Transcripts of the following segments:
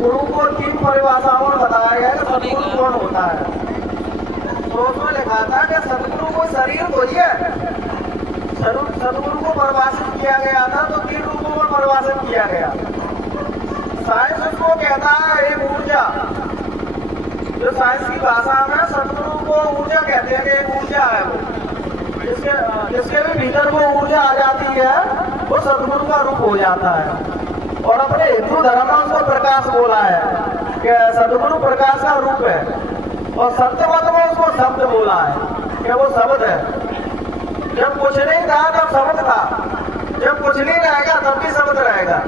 गुरु को 3 परिभाषाओं में बताया गया कि सदगुरु कौन होता है। तो उसमें लिखा था कि सदगुरु को शरीर थोड़ी है। सदगुरु को परिभाषित किया गया था तो 3 रूपों में परिभाषित किया गया। साइंस उसको कहता है एक ऊर्जा, जो साइंस की भाषा में सदगुरु को ऊर्जा कहते हैं कि एक ऊर्जा है वो, जिसके भी भीतर वो ऊर्जा आ जाती है वो सदगुरु का रूप हो जाता है। और अपने हिंदू धर्म में उसको प्रकाश बोला है कि सदगुरु प्रकाश का रूप है। और सत्य मत में उसको शब्द बोला है कि वो शब्द है। जब कुछ नहीं था तब शब्द था, जब कुछ नहीं रहेगा तब भी शब्द रहेगा।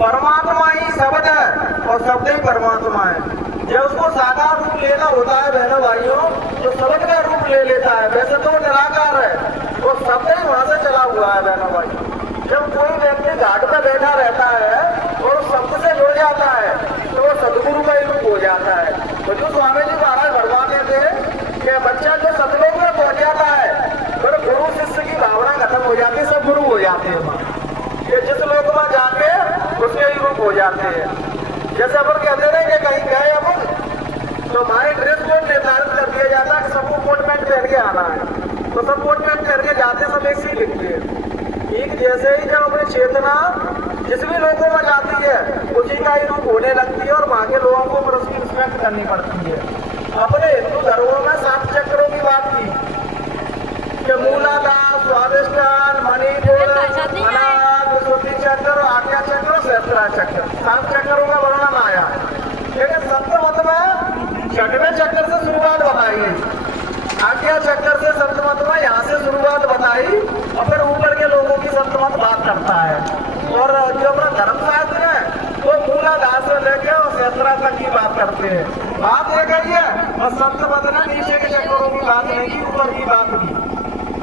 परमात्मा ही शब्द है और शब्द ही परमात्मा है। जब उसको साकार रूप लेना होता है बहनों भाइयों तो शब्द का रूप ले लेता है। वैसे तो वो निराकार है, वो शब्द ही वहां से चला हुआ है बहनों भाइयों। जब कोई व्यक्ति घाट पर बैठा रहता है और शब्द से जुड़ जाता है तो वो सदगुरु का ही रूप हो जाता है। तो जो स्वामी जी महाराज भरवाते थे कि बच्चा जो सतलोक में पहुंच जाता है फिर गुरु शिष्य की भावना खत्म हो जाती है, सब गुरु हो जाते हैं वहाँ। ये जिस लोक में जाके उसके ही रूप हो जाते हैं। जैसे अपन कहते थे कि कहीं गए अपन तो हमारे ड्रेस कोड निर्धारित कर दिया जाता है कि सबको कोट पैंट पहन के आना है, तो सब कोट पैंट पहन के जाते सब एक सी लिखते हैं। ठीक जैसे ही जब अपनी चेतना जिस भी लोगों में जाती है उसी का ही रूप होने लगती है और वहां के लोगों को फिर उसकी रिस्पेक्ट करनी पड़ती है। अपने हिंदू धर्मों में 7 चक्रों की बात की कि मूलाधार, स्वादिष्ठान, मणिपुर, अनाहत, विशुद्धि चक्र, आज्ञा चक्र और सहस्त्रार चक्र, 7 चक्रों का वर्णन आया। लेकिन सत्य मत में 6वें चक्र से शुरुआत बताई गई। आज्ञा चक्र से सप्तमत में यहाँ से शुरुआत बताई और फिर ऊपर के लोगों की सप्तमत बात करता है। और जो अपना धर्मशास्त्र है वो मूलाधार से लेके और सहस्त्रार तक की बात करते हैं। बात ये कही है और सप्तमत ने नीचे के चक्रों की बात नहीं की, ऊपर की बात की।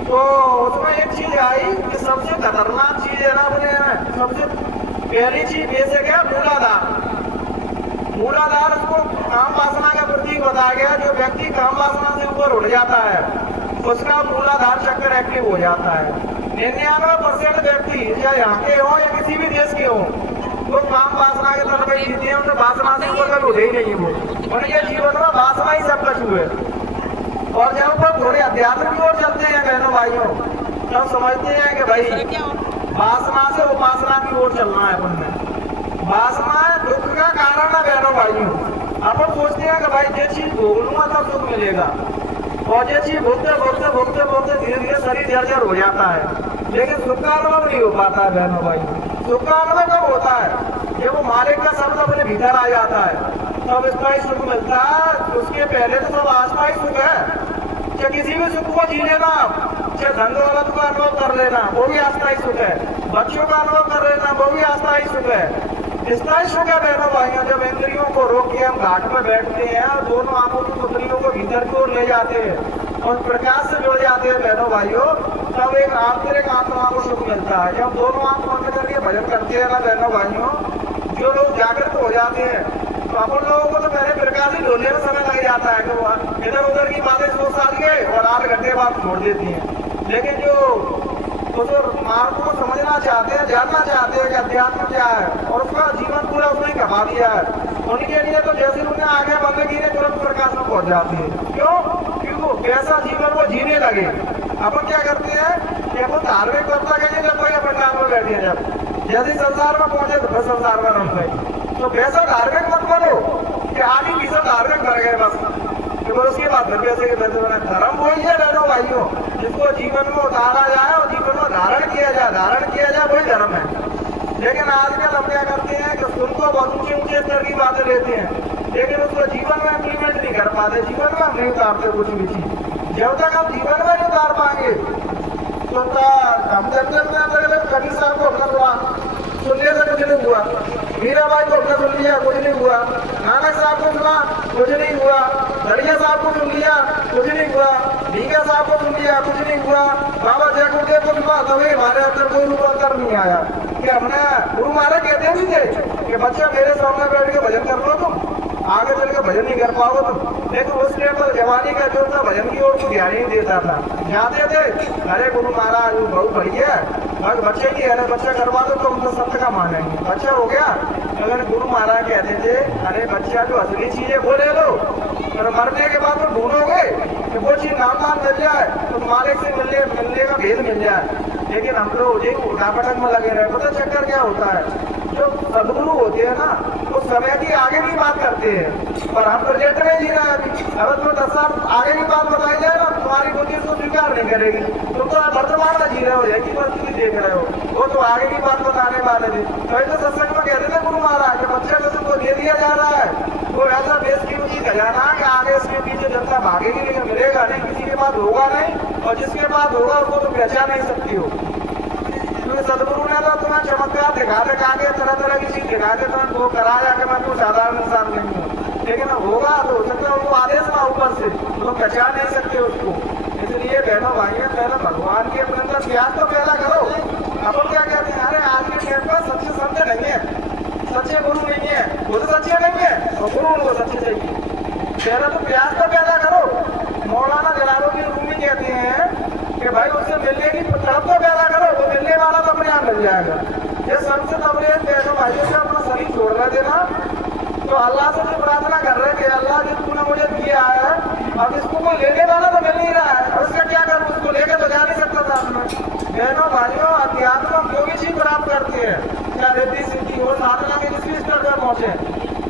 तो उसमें एक चीज आई कि सबसे खतरनाक चीज है ना अपने सबसे पहली चीज बेसिक है मूलाधार। मूलाधार उसको काम वासना का प्रतीक बताया गया। जो व्यक्ति काम वासना से ऊपर उठ जाता है उसका मूलाधार चक्र एक्टिव हो जाता है। 99% व्यक्ति चाहे यहाँ के हो या किसी भी देश के हो वो काम वासना के तरफ ही जीते हैं। उन्हें वासना से ऊपर कभी उठे ही नहीं वो, उनके जीवन में वासना ही सब कुछ हुए। और जब वो थोड़े अध्यात्म की ओर चलते हैं बहनों भाइयों तब समझते हैं कि भाई वासना से उपासना की ओर चलना है। अपन में वासना दुख का कारण है बहनों भाइयों। अपन सोचते हैं कि भाई ये चीज भोग लूंगा तब सुख मिलेगा और ये चीज भोगते भोगते भोगते भोगते धीरे धीरे शरीर जर्जर हो जाता है। लेकिन सुख का अनुभव नहीं हो पाता है बहनों भाई। सुख का अनुभव कब होता है जब वो मालिक का शब्द अपने भीतर आ जाता है तब इसका ही सुख मिलता है। उसके पहले तो सब अस्थायी सुख है। चाहे किसी भी सुख को जी लेना, चाहे धन दौलत का अनुभव कर लेना वो भी अस्थायी सुख है, बच्चों का अनुभव कर लेना वो भी अस्थायी सुख है। स्थायी सुख है बहनों भाइयों जब इंद्रियों को रोक के हम घाट में बैठते हैं और दोनों आंखों की पुतलियों को भीतर की ओर ले जाते हैं और प्रकाश से जुड़ जाते हैं बहनों भाइयों तब एक आंतरिक आत्मा को सुख मिलता है। जब दोनों आंख बंद करके भजन करते हैं ना बहनों भाइयों, जो लोग जागृत हो जाते हैं तो अपन लोगों को तो पहले प्रकाश ही ढूंढने में समय लग जाता है कि वो इधर उधर की बातें सोच साल के और 8 घंटे बाद छोड़ देती हैं। लेकिन जो मार्ग को समझना चाहते हैं, जानना चाहते हैं कि अध्यात्म क्या है और उसका जीवन पूरा उसने खपा दिया है, उनके लिए तो जैसे उन्हें आगे बढ़ने की तुरंत प्रकाश में पहुंच जाती है। क्यों? क्योंकि कैसा जीवन वो जीने लगे। अपन क्या करते हैं कि अपन धार्मिक वर्ता के लिए कोई अपन काम में बैठे जब जैसे संसार में पहुंचे तो फिर संसार में रह गए। तो वैसा धार्मिक मत बनो कि आदि भी सब धार्मिक भर गए बस उसके बाद पैसे के पैसे बना। धर्म वही है बहनों भाइयों जिसको जीवन में उतारा जाए और जीवन में धारण किया जाए वही धर्म है। लेकिन आजकल हम क्या करते हैं कि उनको बहुत ऊंचे ऊंचे स्तर की बातें लेते हैं लेकिन उसको जीवन में इम्प्लीमेंट नहीं कर पाते, जीवन में हम नहीं उतारते कुछ भी चीज। जब तक हम जीवन में नहीं उतार पाएंगे तो हम जब अलग अलग कबीर साहब को अपना सुनने से कुछ नहीं हुआ, मीराबाई को अपना सुन लिया कुछ नहीं हुआ, नानक साहब को सुना कुछ नहीं हुआ, धड़िया साहब को सुन लिया कुछ नहीं हुआ, ढींगा साहब को सुन लिया कुछ नहीं हुआ, बाबा जय गुरुदेव को सुना तभी हमारे अंदर कोई रूपांतर नहीं आया। कि हमने गुरु महाराज कहते भी थे कि बच्चा मेरे सामने बैठ के भजन कर लो तुम आगे चल के भजन नहीं कर पाओगे तुम। लेकिन उस टाइम पर जवानी का जो था भजन की ओर ध्यान ही देता था। जाते थे अरे गुरु महाराज बहुत बढ़िया है बच्चे की है बच्चा करवा दो तो हम तो सत्य का मानेंगे। बच्चा हो गया अगर गुरु महाराज कहते थे चाहे तो असली चीजें वो ले लो, और मरने के बाद तो ढूंढोगे कि वो चीज नाम मिल जाए तो मालिक से मिलने का भेद मिल जाए। लेकिन हम लोग उठापटक में लगे रहे। पता चक्कर क्या होता है, जो सदगुरु होते हैं ना वो समय की आगे की बात करते हैं, और हम प्रोजेक्ट में जी रहे हैं अभी। अगर तुम्हें 10 साल आगे की बात बताई जाए ना, तुम्हारी बुद्धि उसको स्वीकार नहीं करेगी। तुम तो वर्तमान में जी रहे हो, यही परिस्थिति देख रहे हो। वो तो आगे की बात बताने वाले थे। कहीं तो सत्संग में कहते थे गुरु महाराज के बच्चे को तुमको दे दिया जा रहा है, वो ऐसा बेस की मुझे खजाना कि आगे इसके पीछे जनता भागेगी लेकिन मिलेगा नहीं, किसी के पास होगा नहीं, और जिसके पास होगा उसको तुम पहचान नहीं सकती हो। क्योंकि सदगुरु ने तो तुम्हें चमत्कार दिखा के तरह तरह की चीज दिखा के तुम्हें वो कराया कि मैं कोई साधारण इंसान नहीं हूँ, लेकिन होगा तो हो सकता है वो आदेश में ऊपर से तो पहचान नहीं सकते उसको। इसलिए बहनों भाइयों, पहले भगवान के अपने अंदर प्यार तो पैदा करो। अपन क्या कहते हैं, अरे आज के टाइम पर सच्चे संत नहीं है, सच्चे गुरु नहीं है, वो तो सच्चे नहीं है और गुरु उनको सच्चे चाहिए। पहले तो प्यार तो पैदा करो। मौलाना जलालुद्दीन रूमी कहते हैं कि भाई उससे मिलने की तड़प तो पैदा करो, वो मिलने वाला तो अपने आप मिल जाएगा। ये सबसे पहले बहनों भाइयों से अपना शरीर छोड़ रहे थे ना, तो अल्लाह से जो प्रार्थना कर रहे थे, अल्लाह जो तूने मुझे दिया है, अब इसको कोई लेने वाला तो मिल नहीं रहा है, और उसका क्या करूँ, उसको लेके तो जा नहीं सकता था। बहनों भाइयों, अध्यात्म हम जो भी चीज प्राप्त करते हैं, चाहे रिद्धि सिद्धि हो, साधना के जिस भी स्तर पर पहुंचे,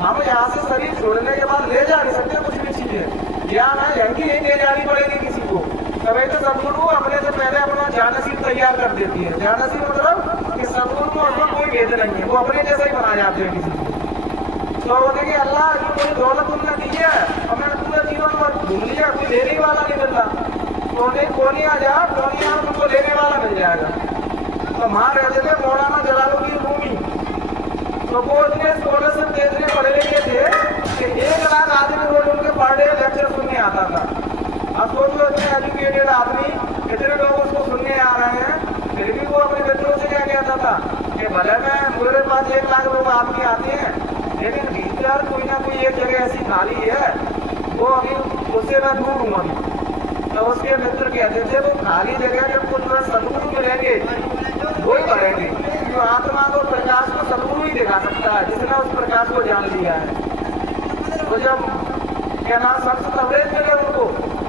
हम यहाँ से शरीर छोड़ने के बाद ले जा नहीं सकते कुछ भी चीजें। ज्ञान है यहीं की यहीं ले जानी पड़ेगी किसी को। तभी तो सदगुरु अपने से पहले अपना जानसीब तैयार कर देती है। जानसीब मतलब कि सदगुरु को अपना कोई भेद नहीं है, वो अपने जैसा ही बना जाते हैं किसी को। तो वो देखिए अल्लाह जो मुझे दौलत तुमने दी है और मैंने पूरे जीवन भर घूम लिया, कोई लेने वाला नहीं मिल रहा, तो कोनिया जा कोनिया में तुमको लेने वाला मिल जाएगा। तो वहाँ रहते थे मौलाना जलालुद्दीन रूमी, तो वो इतने स्कॉलरशिप दे इतने पढ़े लिखे थे कि 1 लाख आदमी रोज उनके पर डे लेक्चर सुनने आता था। अब सोचो इतने एजुकेटेड आदमी, इतने लोग उसको सुनने आ रहे हैं, फिर भी वो अपने मित्रों से क्या कहता था कि भले में मेरे पास 1 लाख लोग आदमी आते हैं, लेकिन भीतर कोई ना कोई एक जगह ऐसी खाली है, वो अभी उससे मैं दूर हूँ अभी। तो उसके मित्र कहते थे वो खाली जगह जब कुछ सदगुरु मिलेंगे वो ही भरेंगे, तो आत्मा को प्रकाश को सदगुरु ही दिखा सकता है जिसने उस प्रकाश को जान लिया है। तो जब क्या नाम सबसे कवरेज मिले उनको,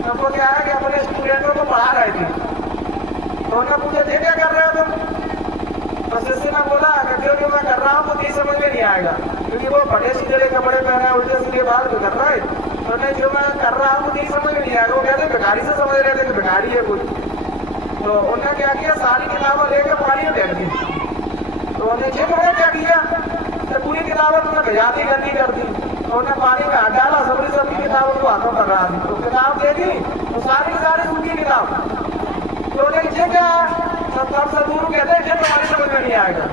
तब वो क्या है कि अपने स्टूडेंटों को पढ़ा रहे थे, तो उन्हें पूछे थे क्या कर रहे हो तुम, तो शिष्य ने बोला कि जो मैं कर रहा हूँ वो नहीं समझ में नहीं आएगा, क्योंकि वो फटे सीधे कपड़े पहने उल्टे सीधे बाल तो कर रहा है, तो नहीं जो मैं कर रहा हूँ नहीं समझ में नहीं आएगा। वो कहते भिखारी से समझ रहे थे कि भिखारी है कोई। तो उन्हें क्या किया, सारी किताबें लेकर पानी में फेंक दी। तो उन्हें तुमने क्या किया, तो पूरी किताबें तुमने भिजाती गंदी कर दी। तो उन्हें पानी में हाथ डाला, सबकी किताबों को हाथों कर रहा थी, तो किताब देखी तो सारी सूखी किताब। तो उन्हें ये क्या, तब सदगुरु कहते हैं ये तुम्हारी समझ में नहीं आएगा,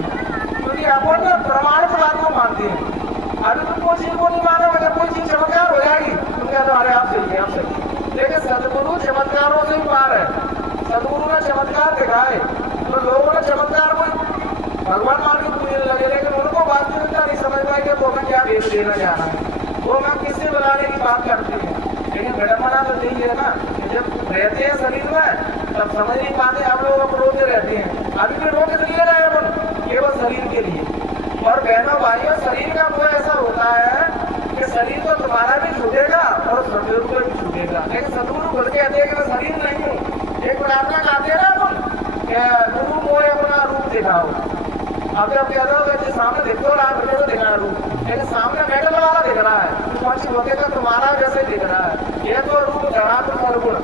क्योंकि अपन प्रमाणित बात को मानते हैं। अभी तुम कोई चीज को नहीं मानोगे, जब कोई चीज चमत्कार हो जाएगी तुम कहते हो अरे आप सही है, आप सही। लेकिन सदगुरु चमत्कारों से ही पार है। सदगुरु ने चमत्कार दिखाए तो लोगों ने चमत्कार को भगवान मान के पूजने लगे, लेकिन उनको वास्तविकता नहीं समझ पाए कि वो हमें क्या भेज देना जा रहा है, वो हमें किससे बुलाने की बात करते हैं। लेकिन विडम्बना तो यही है ना, जब रहते हैं शरीर में तब समझ नहीं पाते, आप लोग अब रोते रहते हैं। अभी भी रोके तो नहीं रहे अपन केवल शरीर के लिए। और बहनों भाइयों, शरीर का वो ऐसा होता है कि शरीर तो तुम्हारा भी छूटेगा और सदगुरु को भी छूटेगा, लेकिन सदगुरु खुद कहते हैं कि मैं शरीर नहीं हूँ। एक प्रार्थना गाते हैं ना अपन, गुरु मोए अपना रूप दिखाओ। अब जब कहते हो कि सामने देखो रहा है तो दिखा रूप, लेकिन सामने मेडल वाला दिख रहा है, पक्ष होते का तुम्हारा जैसे दिख रहा है। यह तो रूप धरा तो सर्वगुण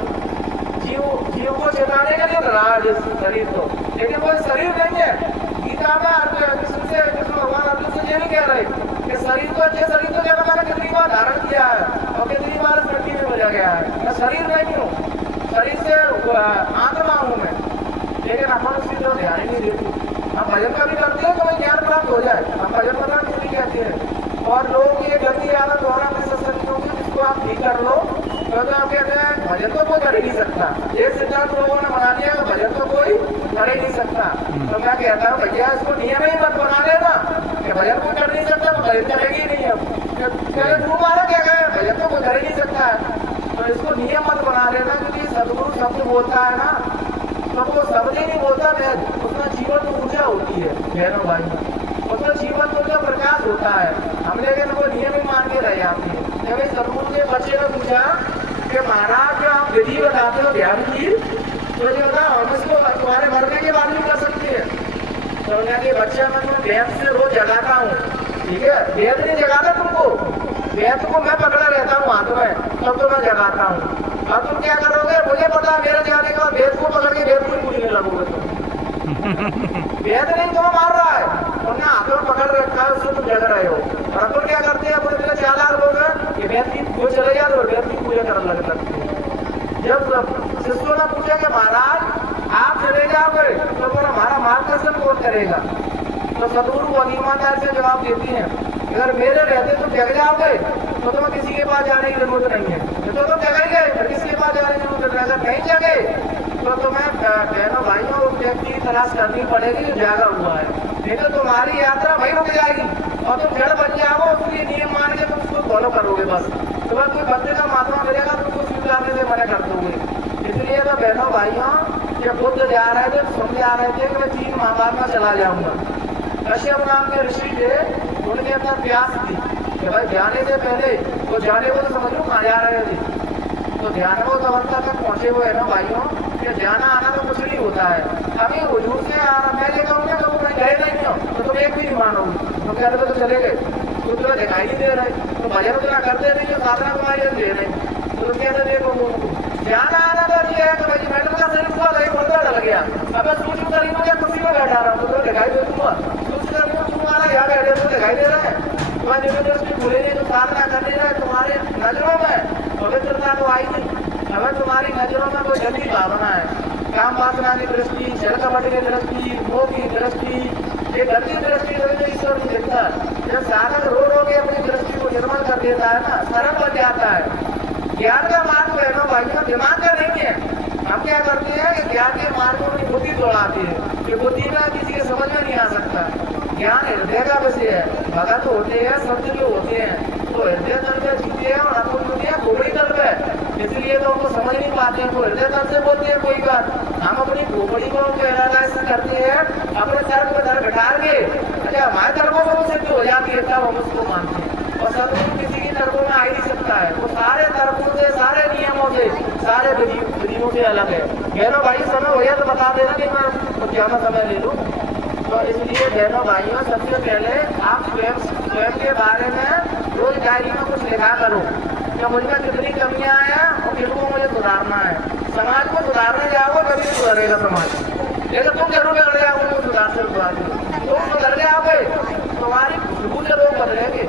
जीव को चेताने के लिए धरा है शरीर तो, लेकिन वो शरीर नहीं है। गीता में कृष्ण भगवान अर्जुन से ये नहीं कह रहे कि शरीर तो अच्छे, शरीर तो क्या मैंने कितनी बार धारण किया है और कितनी बार मिट्टी में बजा गया है, मैं शरीर नहीं हूँ, शरीर से आत्मा हूँ मैं। लेकिन अपन उसकी जो ध्यान नहीं देती, हम भजन का भी करते हैं तो वही ज्ञान प्राप्त हो जाए, हम भजन करना नहीं कहते हैं। और लोग ये गलती आदत दोहरा में सत्संग होगी जिसको आप ठीक कर लो, क्योंकि आप कहते हैं भजन तो कोई कर ही नहीं सकता। एक सिद्धांत लोगों ने बना दिया कि भजन तो कोई कर ही नहीं सकता। तो मैं कहता हूँ भैया इसको नियम ही मत बना लेना कि भजन कोई कर नहीं सकता, तो भजन करेगी नहीं। अब गुरु वाला क्या कहे, भजन तो कोई कर ही नहीं सकता है, तो इसको नियम मत बना लेना। क्योंकि सदगुरु शब्द बोलता है ना, तो वो शब्द ही नहीं बोलता, उसमें जीवन ऊर्जा होती है बहनों भाई, उसमें जीवन ऊर्जा प्रकाश होता है। हम लेकिन वो नियम ही मान के रहे, तो ध्यान की तो ये बताओ हम इसको तुम्हारे मरने के बाद भी कर सकती है। तो कि बच्चा मैं तुम्हें बेहद से रोज जगाता हूँ, ठीक है, बेहद नहीं जगाता तुमको, बेहद को मैं पकड़ा रहता हूँ हाथ में, तब तो मैं जगाता हूँ। अब तुम क्या करोगे मुझे पता, मेरे जाने के बाद बेहद को पकड़ के बेहद को ही पूछने लगोगे तुम। बेहद नहीं तुम्हें मार रहा है, तुमने हाथ में पकड़ रखा है, उससे तुम जग रहे हो। और तुम क्या करते हैं अपने दिल में 4 लाख लोग हैं कि बेहद की वो चले जाते और बेहद की पूजा करने लगते हैं। जब शिष्यों ने पूछा कि महाराज आप चले जाओगे तो फिर हमारा मार्गदर्शन कौन करेगा, तो सदगुरु ईमानदार से जवाब देती हैं, अगर मेरे रहते तुम जग जाओगे तो तुम्हें किसी के पास जाने की जरूरत नहीं है, तो तुम जग ही गए, किसी के पास जाने की जरूरत नहीं। अगर नहीं जगे तो तुम्हें बहनों भाइयों उस व्यक्ति की तलाश करनी पड़ेगी जो जागा हुआ है, नहीं तो तुम्हारी यात्रा वही रुक जाएगी और तुम जड़ बन जाओ, उसके नियम मान के तुम उसको फॉलो करोगे बस। तुम्हें कोई बंदे का महात्मा मिलेगा तो उसको स्वीकारने से मना कर दोगे। इसलिए तो बहनों भाइयों जब बुद्ध जा रहे थे समझ आ रहे थे कि मैं 3 माह बाद में चला जाऊंगा। कश्यप नाम के ऋषि थे, उनके अंदर प्यास थी कि भाई जाने से पहले वो जाने को तो समझ लो कहाँ जा रहे थे, तो ध्यान वो अवस्था तक पहुंचे हुए है ना भाइयों कि जाना आना तो कुछ नहीं होता है। अभी हुजूर से मैं ले जाऊंगा तो मैं गए नहीं हो तो तुम एक भी नहीं मानोगे, तुम कह रहे तो चले गए, तो तुम्हें दिखाई नहीं दे रहे, तो भजन उतना करते नहीं जो साधना तुम्हारी दे रहे, तो तुम कहते देखो जाना आना तो ये है कि भाई मैडम का शरीर पूरा गई पर्दा डल गया, अब मैं सूची करी हूँ या कुर्सी में बैठा रहा हूँ तो तुम्हें दिखाई दे दूंगा, सूची करी हूँ तुम्हारा यहाँ बैठे तो दिखाई दे रहा है, तुम्हारी निमित्त दृष्टि भूले नहीं, तो साधना कर नहीं रहे, तुम्हारे नजरों में पवित्रता तो आई नहीं, हमें तुम्हारी नजरों में कोई गंदी भावना है, काम वासना की दृष्टि, जल कपट की दृष्टि, मोह की दृष्टि, ये गंदी दृष्टि तो ईश्वर नहीं दिखता। जब साधक रो रो के अपनी दृष्टि को निर्मल कर देता है ना, सरल बन जाता है। ज्ञान का मार्ग बहनों भाइयों दिमाग का नहीं है, हम क्या करते हैं कि ज्ञान के मार्ग में बुद्धि दौड़ाते हैं कि बुद्धि का किसी के समझ में नहीं आ सकता। ज्ञान हृदय का विषय है, भगत होते हैं संत जो होते हैं तो हृदय तल पे जीते हैं और अकुल होते हैं खोपड़ी तल पे, इसलिए तो उनको समझ नहीं पाते हैं, तो हृदय तल से बोलते हैं कोई बात, हम अपनी खोपड़ी को एनालाइज करते हैं अपने सर को दर बैठा के, अच्छा हमारे तर्कों में वो सिद्ध हो जाती है तब हम उसको मानते हैं, और सदगुरु किसी की तर्कों में आ ही नहीं सकता है, वो सारे तर्कों से सारे नियमों से सारे विधियों से अलग है। बहनों भाई समय हो गया तो बता देना कि मैं ज्यादा समय ले लूँ, तो इसलिए बहनों भाइयों सबसे पहले आप स्वयं के बारे में रोज डायरी में कुछ लिखा करो कि मुझमें कितनी कमियां हैं और किनको मुझे सुधारना है। समाज को सुधारने जाओगे कभी सुधरेगा समाज, लेकिन तुम जरूर बिगड़ जाओगे तो सुधार से सुधार तुम सुधर जाओगे, तुम्हारी खुशबू से लोग बदलेंगे,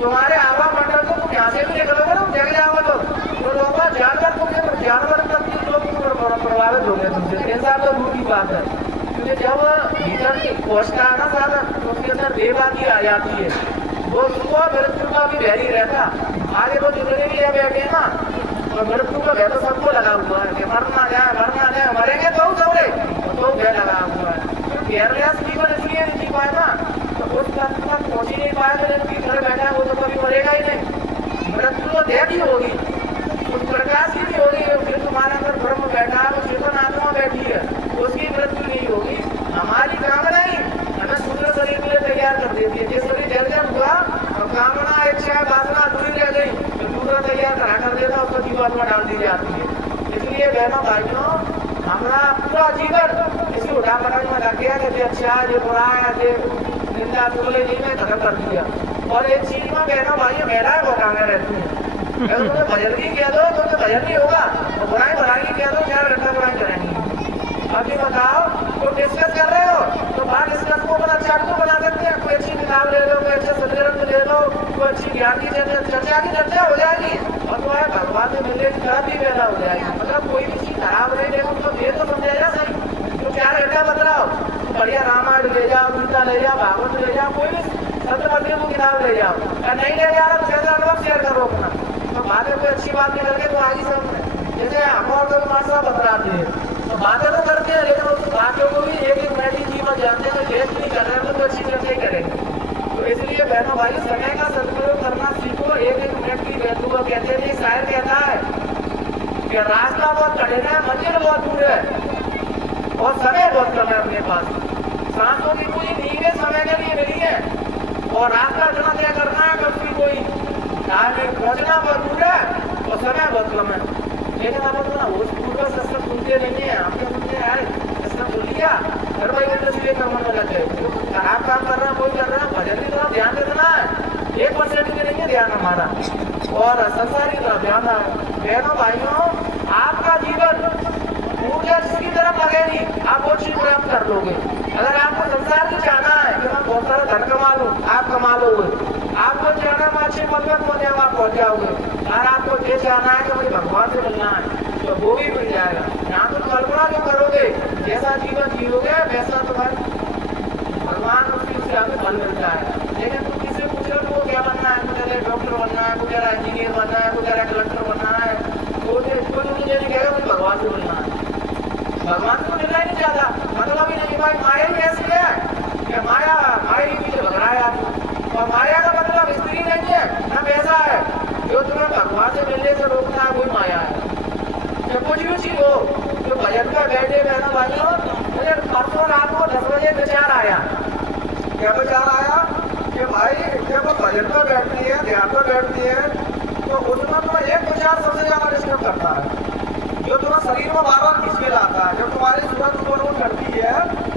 तुम्हारे आवा मंडल को तुम यहाँ से भी निकलोगे ना जग जाओगे तो लोग जानवर को जानवर तक के लोग प्रभावित होंगे तुमसे, ऐसा तो दूर की बात है, क्योंकि जब भीतर पहुंचता है ना साधन तो उसके अंदर बेबाकी आ जाती है, वो उसको मृत्यु का भी वैरी रहता, आगे वो जितने भी बैठे ना तो मृत्यु का भय तो सबको लगा हुआ है कि मरना जाए मरेंगे तो सबरे तो भय लगा हुआ है, तो केयरलेस जीवन इसलिए नहीं जी पाए ना, तो उस तक पहुंच ही नहीं पाया, तो जिसकी घर बैठा है वो तो कभी मरेगा ही नहीं, मृत्यु तो देह ही होगी, उस प्रकाश ही नहीं होगी, फिर तुम्हारे अंदर ब्रह्म बैठा है, वो चेतन आत्मा बैठी है, उसकी मृत्यु नहीं होगी। हमारी कामना ही हमें दूसरे शरीर के लिए तैयार कर देती है, जिस शरीर जर्जर हुआ और कामना इच्छा वासना दूरी रह गई तो दूसरा तैयार करा कर देता, उसको जीवात्मा डाल दी जाती है। इसलिए बहनों भाइयों हमारा पूरा जीवन इसी उठा पटक में लग गया कि अच्छा जो बुरा है जो निंदा चुगली जी में खत्म कर दिया, और एक चीज में बहनों भाइयों महिलाएं बहुत आगे रहती हैं, अगर तुम्हें भजन भी कह दो तो भजन नहीं होगा, तो बुराई कह दो 4 घंटा बुराई करेंगी। अभी बताओ तो डिस्कस कर रहे हो तो बात डिस्कस को अपना चार्ट बना सकते हैं, कोई अच्छी किताब ले लो, कोई अच्छे सदग्रंथ ले लो, कोई अच्छी ज्ञान की चर्चा हो जाएगी और तुम्हारे भगवान से मिलने की तरह भी पैदा हो जाएगी। मतलब कोई भी चीज खराब नहीं देखो तो ये तो समझाएगा सही, तो 4 घंटा बतलाओ, बढ़िया रामायण ले जाओ, गीता ले जाओ, भागवत ले जाओ, कोई भी सत्य मंदिर की किताब ले जाओ, नहीं ले जा रहा तो कैसे अनुभव शेयर करो अपना, तो बाद में कोई अच्छी बात निकल के तो आगे सब जैसे हम और तो मासा बतलाते हैं तो बातें तो करते हैं, लेकिन उस बातों को भी एक मिनट ही जीवन जानते हैं, टेस्ट नहीं कर रहे हैं तो अच्छी तरह से करेंगे। तो इसलिए बहनों भाई समय का सदुपयोग करना सीखो, एक मिनट की वैल्यू को कहते हैं। शायर कहता है कि रास्ता बहुत कठिन है, मंजिल बहुत दूर है और समय बहुत कम है अपने पास, सांसों की पूरी नींवें समय के लिए मिली है और रास्ता इतना तय करना है कि उसकी कोई पहुंचना बहुत दूर है और समय बहुत कम है। लेकिन अब तो ना वो स्कूल का सिस्टम सुनते नहीं है, हमने सुनते आए सिस्टम सुन लिया, घर भाई उल्टे सीधे काम होने लग गए। खराब काम कर रहा है, कोई कर रहा है, भजन की तरफ ध्यान देना है, 1% भी नहीं है ध्यान हमारा, और संसार की तरफ ध्यान है। बहनों भाइयों, आपका जीवन ऊर्जा जिसकी तरफ लगेगी आप वो चीज प्राप्त कर लोगे। अगर आपको संसार की चाहना है कि मैं बहुत सारा धन कमा लूं, आप कमा लोगे। आपको चाहना मैं अच्छे पद में पहुंच जाऊंगा, आप पहुंच जाओगे। और आपको ये चाहना है कि मुझे भगवान से मिलना है तो वो भी मिल जाएगा। यहाँ तो कल्पना जो करोगे, जैसा जीवन जियोगे वैसा तुम्हारा भगवान उससे आपको फल मिलता है। लेकिन तुम किसी पूछो तो क्या बनना है, मुझे डॉक्टर बनना है, मुझे इंजीनियर बनना है, मुझे कलेक्टर बनना है, वो मुझे नहीं कहेगा मुझे भगवान से मिलना है। भगवान को मिलना ही नहीं चाहता, मतलब ही नहीं। भाई माया ही ऐसी है कि माया ही पीछे भग रहा है आपको, और माया का मतलब स्त्री नहीं है ना पैसा है, जो तुम्हें भगवान से मिलने से रोकता है वही माया है। तो कुछ भी चीज हो, जो भजन का बैठे बहनों भाइयों, मुझे परसों रात को 10 बजे विचार आया। क्या विचार आया कि भाई जब भजन पर बैठती है, ध्यान पर बैठती है, तो उसमें तो एक विचार सबसे ज्यादा डिस्टर्ब करता है, जो तुम्हारे शरीर में बार बार खींच के लाता है। जब तुम्हारी सूरत को करती है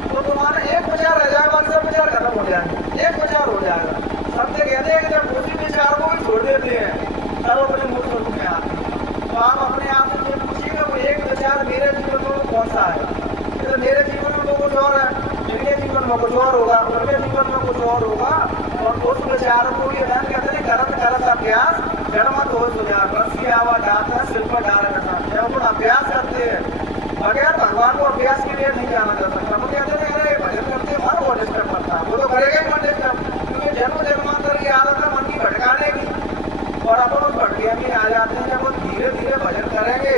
तो तुम्हारा एक विचार रह जाएगा, सब विचार खत्म हो जाएंगे, एक विचार हो जाएगा। सबसे कहते हैं कि जब उसी विचार को भी छोड़ देते हैं तब अपने मूल स्वरूप में आते हैं। तो आप अपने आप से पूछिएगा वो एक विचार मेरे जीवन में कौन सा है। तो मेरे जीवन में तो कुछ और है, मेरे जीवन में कुछ और होगा, उनके जीवन में कुछ और होगा, और उस विचार को ये कहते हैं करत करत अभ्यास जन्मत हो सुझा रस्सी आवा डालता सिर पर डाल रखा। जब अपन अभ्यास करते हैं बगैर भगवान को अभ्यास के लिए नहीं जाना जा सकता। हम कहते हैं अरे भजन करते हैं मन वो डिस्टर्ब करता है, वो तो करेगा ही मन डिस्टर्ब, क्योंकि जन्म जन्मांतर की आदत है मन की भटकाने की, और अपन उस भटके में आ जाते हैं। जब वो धीरे धीरे भजन करेंगे,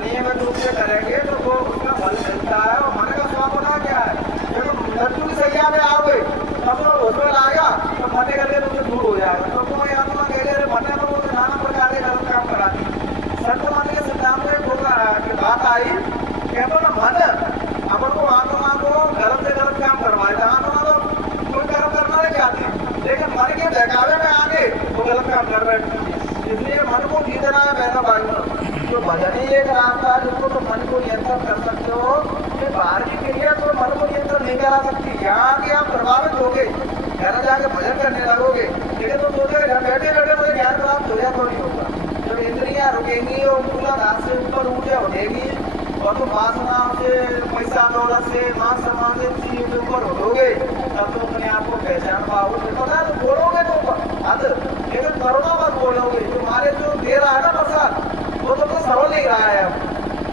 नियमित रूप से करेंगे तो वो उसका फल मिलता है। और मन का स्वाप होना क्या है, जब मृत्यु की सैया में आओगे तब तो उसमें आएगा तो मरने के लिए तुमसे दूर हो जाएगा। तो तुम आत्मा कह रहे मरने तो वो नाना प्रकार के गलत काम कराती। संत मन के सिद्धांत में बात आई, कहते ना मन अपन को आत्मा को गलत से गलत काम करवाएगा। आत्मा तो कोई कर्म करना नहीं चाहती, लेकिन मन के बहकावे में आगे वो गलत काम कर रहे हैं। इसलिए मन को जीतना है बहना भाई। तो भजन ही एक रास्ता है जिसको तो मन को नियंत्रण कर सकते हो। ये बाहर की क्रिया तो मन को नियंत्रण नहीं करा सकती। यहाँ आके आप प्रभावित होगे, घर जाके भजन करने लगोगे, लेकिन तो सोचे घर बैठे बैठे मुझे ज्ञान प्राप्त हो जाए तो नहीं होगा। जब इंद्रियां रुकेंगी और मूलाधार से ऊपर ऊर्जा उठेगी और तुम वासनाओं से, पैसा दौलत से, मान सम्मान से चीजों के ऊपर उठोगे, तब तो अपने आप को पहचान पाओगे। पता है तो बोलोगे तो हद, लेकिन करोना मत बोलोगे। तुम्हारे जो दे रहा है ना प्रसाद वो तो सरल नहीं रहा है।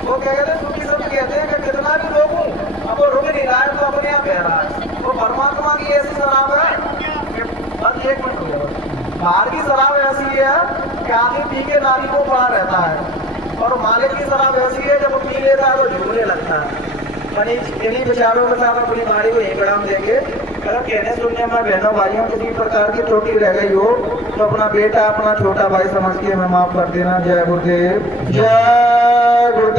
वो कहते हैं सुखी सब कहते हैं कि कितना भी लोग हूँ, अब वो रुक नहीं रहा है तो अपने आप बह रहा है। वो परमात्मा की ऐसी शराब है, बस 1 मिनट हो गया। बाहर की शराब ऐसी है कि आदमी पी के नाली को पड़ा रहता है, और मालिक की शराब ऐसी है जब वो पी लेता है तो झूमने लगता है। मैंने इन्हीं विचारों के साथ अपनी बाड़ी को यहीं विराम देंगे। अगर कहने सुनने में बहनों भाइयों किसी प्रकार की त्रुटि रह गई हो तो अपना बेटा, अपना छोटा भाई समझ के हमें माफ कर देना। जय गुरुदेव, जय गुरुदेव।